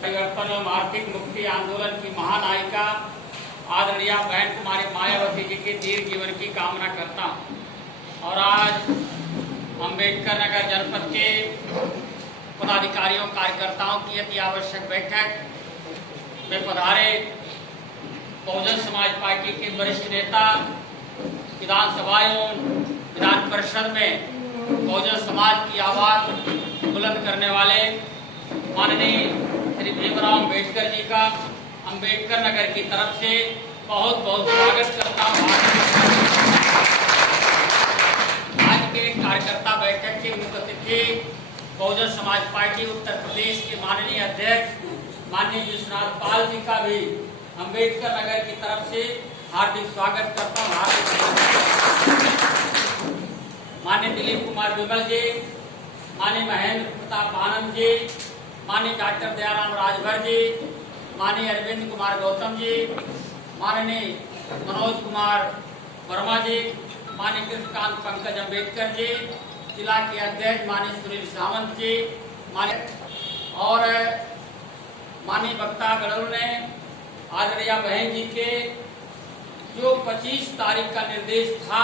परिवर्तन एवं आर्थिक मुक्ति आंदोलन की महानायिका आदरणीय बहन कुमारी मायावती जी के दीर्घ जीवन की कामना करता हूँ। और आज अम्बेडकर नगर जनपद के पदाधिकारियों कार्यकर्ताओं की अति आवश्यक बैठक में पधारे बहुजन समाज पार्टी के वरिष्ठ नेता, विधानसभा एवं विधान परिषद में बहुजन समाज की आवाज बुलंद करने वाले माननीय श्री भीमराव अम्बेडकर जी का अम्बेडकर नगर की तरफ से बहुत बहुत स्वागत करता हूँ। आज के कार्यकर्ता बैठक के मुख्य अतिथि बहुजन समाज पार्टी उत्तर प्रदेश के माननीय अध्यक्ष माननीय विश्वनाथ पाल जी का भी अम्बेडकर नगर की तरफ से हार्दिक स्वागत करता हूँ। माननीय दिलीप कुमार विमल जी, माननीय महेंद्र प्रताप आनंद जी, माननीय डॉक्टर दयाराम राजभर जी, माननीय अरविंद कुमार गौतम जी, माननीय मनोज कुमार वर्मा जी, माननीय कृष्णकांत पंकज अम्बेडकर जी, जिला के अध्यक्ष माननीय सुनील सावंत जी, और माननीय वक्ता गणों ने आदरणीय बहन जी के जो 25 तारीख का निर्देश था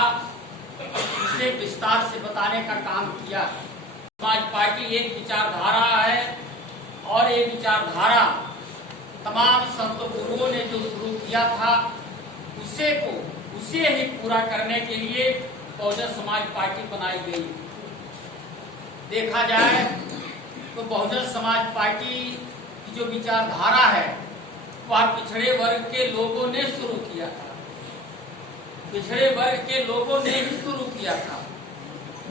इसे विस्तार से बताने का काम किया। समाज पार्टी एक विचारधारा है और ये विचारधारा तमाम संत गुरुओं ने जो शुरू किया था उसे ही पूरा करने के लिए बहुजन समाज पार्टी बनाई गई। देखा जाए तो बहुजन समाज पार्टी की जो विचारधारा है वह पिछड़े वर्ग के लोगों ने शुरू किया था, पिछड़े वर्ग के लोगों ने ही शुरू किया था।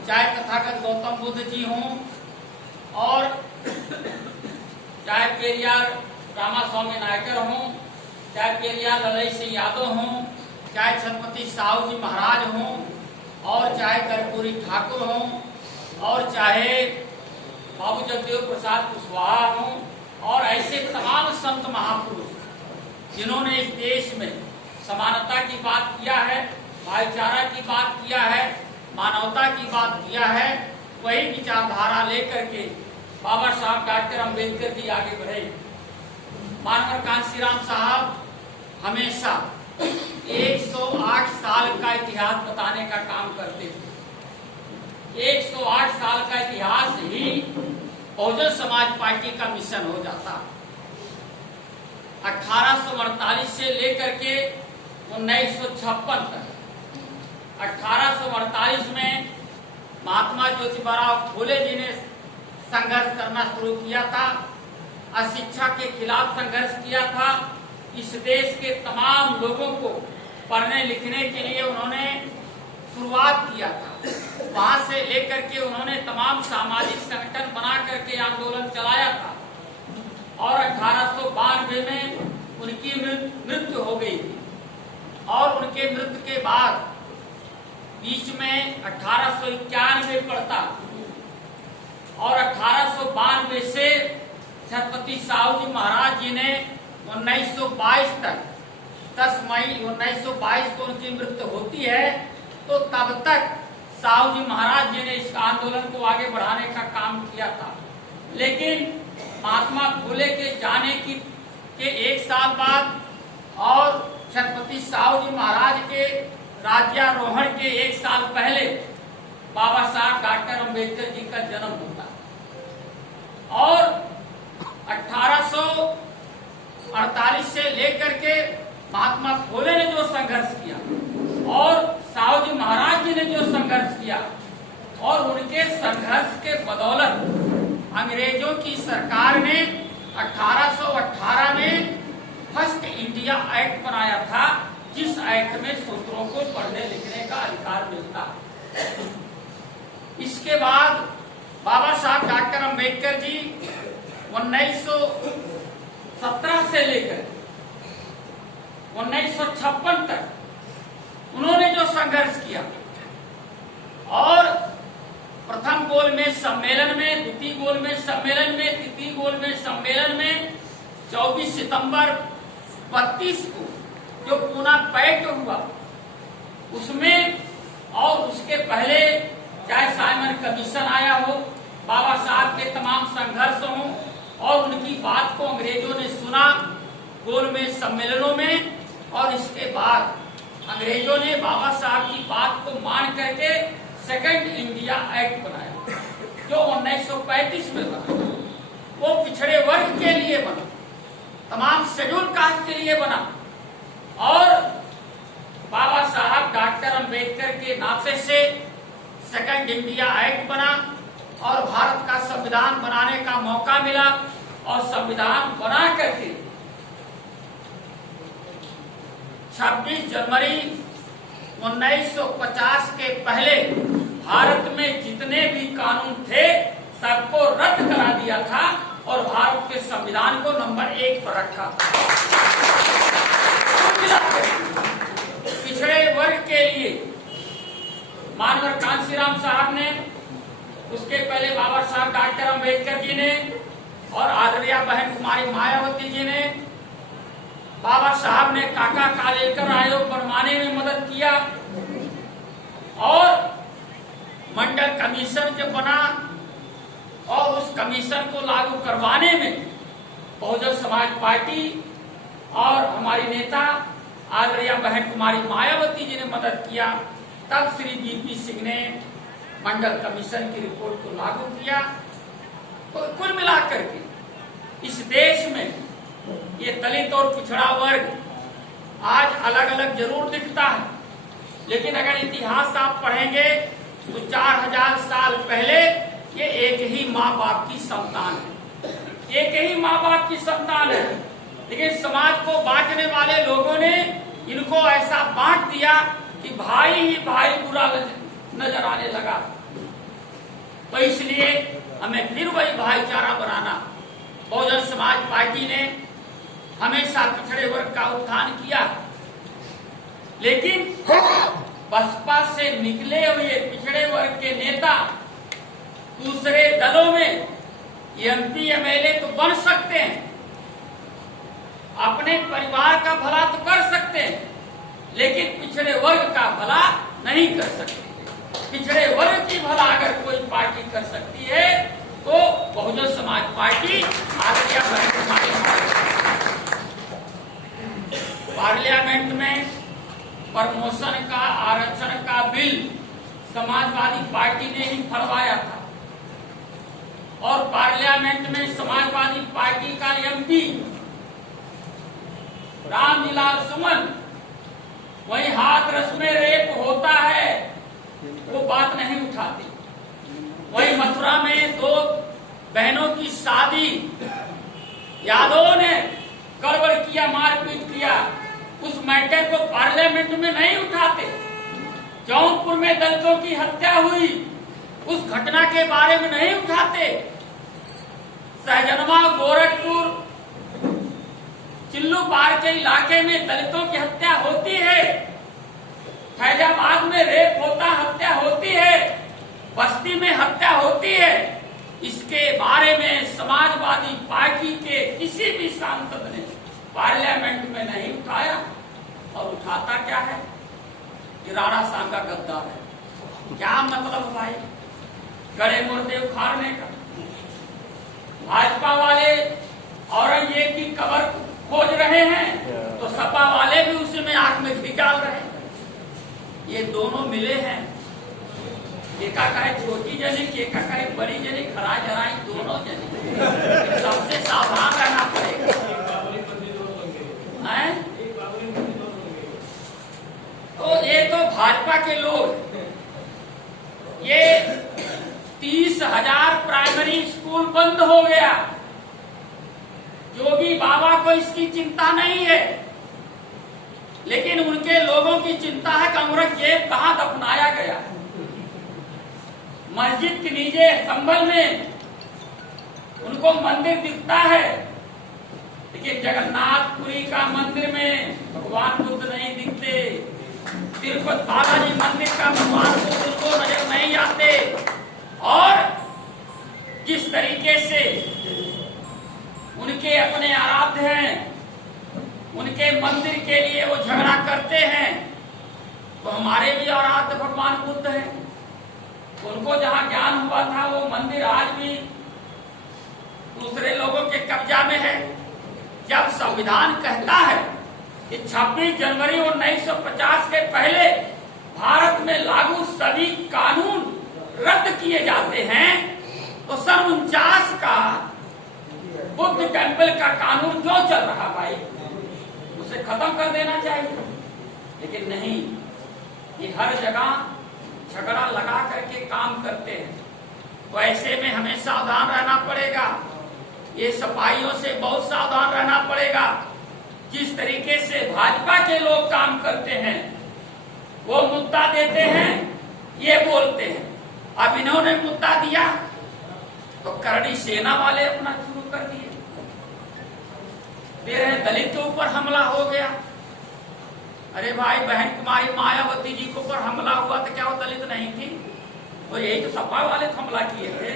चाहे तथागत गौतम बुद्ध जी हों और चाहे पेरियार रामास्वामी नायकर हों, चाहे पेरियार ललई सिंह यादव हों, चाहे छत्रपति साहू जी महाराज हों, और चाहे कर्पूरी ठाकुर हों, और चाहे बाबू जगदेव प्रसाद कुशवाहा हों, और ऐसे तमाम संत महापुरुष जिन्होंने इस देश में समानता की बात किया है, भाईचारा की बात किया है, मानवता की बात किया है, वही विचारधारा लेकर के बाबा साहब डॉक्टर अम्बेडकर जी आगे बढ़े। मानवर कांशीराम साहब हमेशा 108 साल का इतिहास बताने का काम करते थे। 108 साल का इतिहास ही बहुजन समाज पार्टी का मिशन हो जाता। 1848 से लेकर के 1956 तक, 1848 में महात्मा ज्योतिबाराव फूले जी ने संघर्ष करना शुरू किया था, अशिक्षा के खिलाफ संघर्ष किया था। इस देश के तमाम लोगों को पढ़ने लिखने के लिए उन्होंने शुरुआत किया था। वहां से लेकर के उन्होंने तमाम सामाजिक संगठन बना करके आंदोलन चलाया था, और 1892 में उनकी मृत्यु हो गई थी। और उनके मृत्यु के बाद बीच में 1891 पड़ता, और 1892 से छत्रपति साहू जी महाराज जी ने 1922 तक 10 मई 1922 को उनकी मृत्यु होती है। तो तब तक साहू जी महाराज जी ने इस आंदोलन को आगे बढ़ाने का काम किया था। लेकिन महात्मा फूले के जाने के 1 साल बाद और छत्रपति साहू जी महाराज के राज्यारोहण के 1 साल पहले बाबा साहब डॉक्टर अम्बेडकर जी का जन्म होता, और 1848 से लेकर के महात्मा फूले ने जो संघर्ष किया और साहू जी महाराज जी ने जो संघर्ष किया, और उनके संघर्ष के बदौलत अंग्रेजों की सरकार ने 1818 में फर्स्ट इंडिया एक्ट बनाया था, जिस एक्ट में शूद्रों को पढ़ने लिखने का अधिकार मिलता। इसके बाद बाबा साहब डॉक्टर अम्बेडकर जी 1917 से लेकर 1956 तक उन्होंने जो संघर्ष किया, और प्रथम गोलमेज सम्मेलन में, द्वितीय गोलमेज सम्मेलन में, तृतीय गोलमेज सम्मेलन में 24 सितंबर 32 को जो पूना पैक्ट हुआ उसमें, और उसके पहले चाहे साइमन कमीशन आया हो, बाबा साहब के तमाम संघर्ष हों, और उनकी बात को अंग्रेजों ने सुना गोलमेज सम्मेलनों में, और इसके बाद अंग्रेजों ने बाबा साहब की बात को मान करके सेकंड इंडिया एक्ट बनाया, जो 1935 में बना। वो पिछड़े वर्ग के लिए बना, तमाम शेड्यूल कास्ट के लिए बना, और बाबा साहब डॉक्टर अंबेडकर के नाते से सेकंड इंडिया एक्ट बना और भारत का संविधान बनाने का मौका मिला। और संविधान बना करके 26 जनवरी 1950 के पहले भारत में जितने भी कानून थे सबको रद्द करा दिया था और भारत के संविधान को नंबर 1 पर रखा था। पिछड़े वर्ग के लिए मानवर कांशीराम साहब ने, उसके पहले बाबा साहब डॉक्टर अंबेडकर जी ने और आदरणीय बहन कुमारी मायावती जी ने, बाबा साहब ने काका कालेलकर आयोग बनवाने में मदद किया, और मंडल कमीशन जब बना और उस कमीशन को लागू करवाने में बहुजन समाज पार्टी और हमारी नेता आदरणीय बहन कुमारी मायावती जी ने मदद किया। तब श्री वीपी सिंह ने मंडल कमीशन की रिपोर्ट को लागू किया। तो कुल मिलाकर के इस देश में ये दलित और पिछड़ा वर्ग आज अलग अलग जरूर दिखता है, लेकिन अगर इतिहास आप पढ़ेंगे तो 4000 साल पहले ये एक ही माँ बाप की संतान है, एक ही माँ बाप की संतान है। लेकिन समाज को बांटने वाले लोगों ने इनको ऐसा बांट दिया कि भाई ही भाई बुरा नजर आने लगा। तो इसलिए हमें फिर वही भाईचारा बनाना। बहुजन समाज पार्टी ने हमेशा पिछड़े वर्ग का उत्थान किया, लेकिन बसपा से निकले हुए पिछड़े वर्ग के नेता दूसरे दलों में एमपी एमएलए तो बन सकते हैं, अपने परिवार का भला तो कर सकते हैं, लेकिन पिछड़े वर्ग का भला नहीं कर सकते। पिछड़े वर्ग की भला अगर कोई पार्टी कर सकती है तो बहुजन समाज पार्टी आदरणीय पार्लियामेंट में प्रमोशन का आरक्षण का बिल समाजवादी पार्टी ने ही फरमाया था, और पार्लियामेंट में समाजवादी पार्टी का एमपी रामविलास सुमन वही हाथरस में रेप होता है वो बात नहीं उठाते। वही मथुरा में 2 बहनों की शादी यादवों ने गड़बड़ किया, मारपीट किया, उस मैटर को पार्लियामेंट में नहीं उठाते। जौनपुर में दलितों की हत्या हुई उस घटना के बारे में नहीं उठाते। सहजनवा गोरखपुर चिल्लू पार के इलाके में दलितों की हत्या होती है, फैजाबाद में रेप होता, हत्या होती है, बस्ती में हत्या होती है। इसके बारे में समाजवादी पार्टी के किसी भी सांसद ने पार्लियामेंट में नहीं उठाया, और उठाता क्या है कि राणा सांगा गद्दार है। क्या मतलब भाई गड़े मुर्दे उखाड़ने का? भाजपा वाले औरंगजेब की कब्र खोज रहे हैं तो सपा वाले भी उसी में आंख में घी डाल रहे हैं। ये दोनों मिले हैं, एका कहे छोटी जनी की, एका कहे बड़ी जनी, खरा जराई दोनों जनी। सबसे सावधान रहना पड़ेगा। तो ये तो भाजपा के लोग, ये 30,000 प्राइमरी स्कूल बंद हो गया। योगी बाबा को इसकी चिंता नहीं है, लेकिन उनके लोगों की चिंता है कि औरंगजेब कहां दफनाया गया। मस्जिद के नीचे संभल में उनको मंदिर दिखता है, लेकिन जगन्नाथपुरी का मंदिर में भगवान बुद्ध नहीं दिखते। तिरुपति बालाजी मंदिर का भगवान बुद्ध उनको नजर नहीं आते। और जिस तरीके से उनके अपने आराध्य हैं, उनके मंदिर के लिए वो झगड़ा करते हैं, तो हमारे भी आराध्य भगवान बुद्ध हैं। उनको जहां ज्ञान हुआ था वो मंदिर आज भी दूसरे लोगों के कब्जा में है। जब संविधान कहता है कि 26 जनवरी 1950 के पहले भारत में लागू सभी कानून रद्द किए जाते हैं, तो सन 49 का बुद्ध टेम्पल का कानून क्यों चल रहा भाई? उसे खत्म कर देना चाहिए। लेकिन नहीं, ये हर जगह झगड़ा लगा करके काम करते हैं। तो ऐसे में हमें सावधान रहना पड़ेगा। ये सफाइयों से बहुत सावधान रहना पड़ेगा। जिस तरीके से भाजपा के लोग काम करते हैं, वो मुद्दा देते हैं, ये बोलते हैं। अब इन्होंने मुद्दा दिया तो करणी सेना वाले अपना शुरू कर दिए। दे रहे दलित के ऊपर हमला हो गया। अरे भाई, बहन कुमारी मायावती जी के ऊपर हमला हुआ तो क्या वो दलित नहीं थी? तो यही तो सपा वाले हमला किए थे।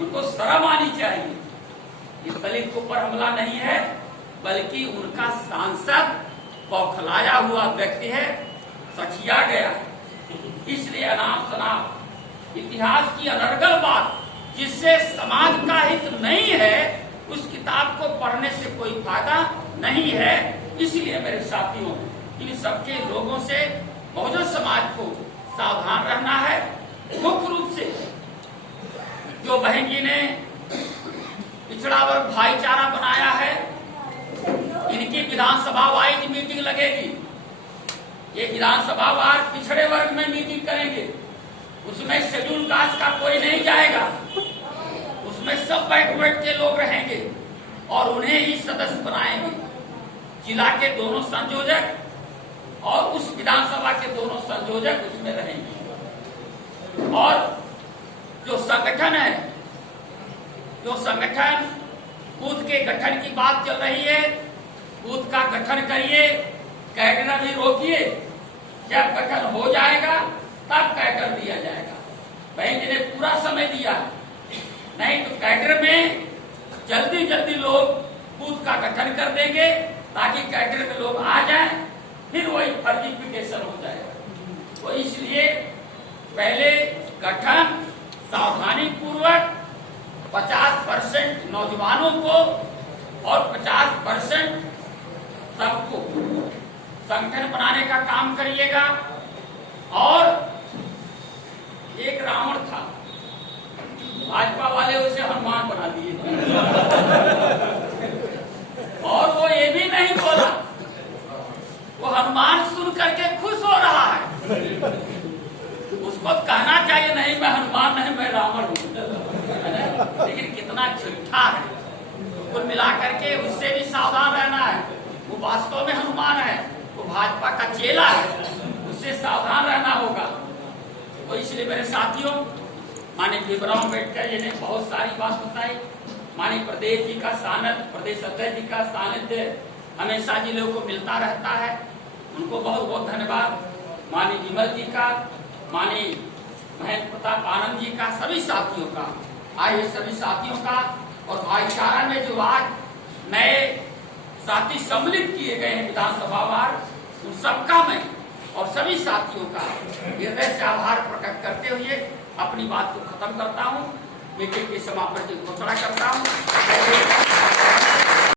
उनको शर्म आनी चाहिए। ये दलित के ऊपर हमला नहीं है, बल्कि उनका सांसद बौखलाया हुआ व्यक्ति है, सखिया गया। इसलिए अनाप शनाप इतिहास की अनर्गल बात, जिससे समाज का हित नहीं है, उस किताब को पढ़ने से कोई फायदा नहीं है। इसलिए मेरे साथियों, इन सबके लोगों से बहुजन समाज को सावधान रहना है। मुख्य रूप से जो बहन जी ने पिछड़ा वर्ग भाईचारा बनाया है, इनकी विधानसभा वाइज मीटिंग लगेगी। ये विधानसभा वार पिछड़े वर्ग में मीटिंग करेंगे। उसमें शेड्यूल कास्ट का कोई नहीं जाएगा। उसमें सब बैकवर्ड के लोग रहेंगे और उन्हें ही सदस्य बनाएंगे। जिला के दोनों संयोजक और उस विधानसभा के दोनों संयोजक उसमें रहेंगे। और जो संगठन है, जो संगठन बूथ के गठन की बात चल रही है, बूथ का गठन करिए, कैडर भी रोकिए। जब गठन हो जाएगा तब कैडर दिया जाएगा। बहन जी ने पूरा समय दिया है, नहीं तो कैडर में जल्दी जल्दी लोग बूथ का गठन कर देंगे ताकि कैडर में लोग आ जाएं, फिर वही फर्जीफिकेशन हो जाएगा। तो इसलिए पहले गठन सावधानी पूर्वक 50% नौजवानों को और 50% सबको संगठन बनाने का काम करिएगा। और एक रावण था, भाजपा वाले उसे हनुमान बना दिए। और वो ये भी नहीं बोला, वो हनुमान सुन करके खुश हो रहा है। उसको कहना चाहिए नहीं मैं हनुमान नहीं, मैं रावण हूं। लेकिन कितना झूठा है। कुल मिलाकर के उससे भी सावधान रहना है। वो वास्तव में हनुमान है, वो भाजपा का चेला है, उससे सावधान रहना होगा। तो इसलिए मेरे साथियों, माननीय भीमराव अम्बेडकर जी ने बहुत सारी बात बताई। माननीय प्रदेश जी का सानिध्य, प्रदेश अध्यक्ष जी का सानिध्य हमेशा जिलों को मिलता रहता है। उनको बहुत बहुत धन्यवाद। माननीय विमल जी का, माननीय महेंद्र प्रताप आनंद जी का, सभी साथियों का, आइए सभी साथियों का, और भाईचारा में जो आज नए साथी सम्मिलित किए गए हैं विधानसभा वार, उन सबका मैं और सभी साथियों का हृदय से आभार प्रकट करते हुए अपनी बात को खत्म करता हूँ। मीटिंग के समापन की घोषणा करता हूँ।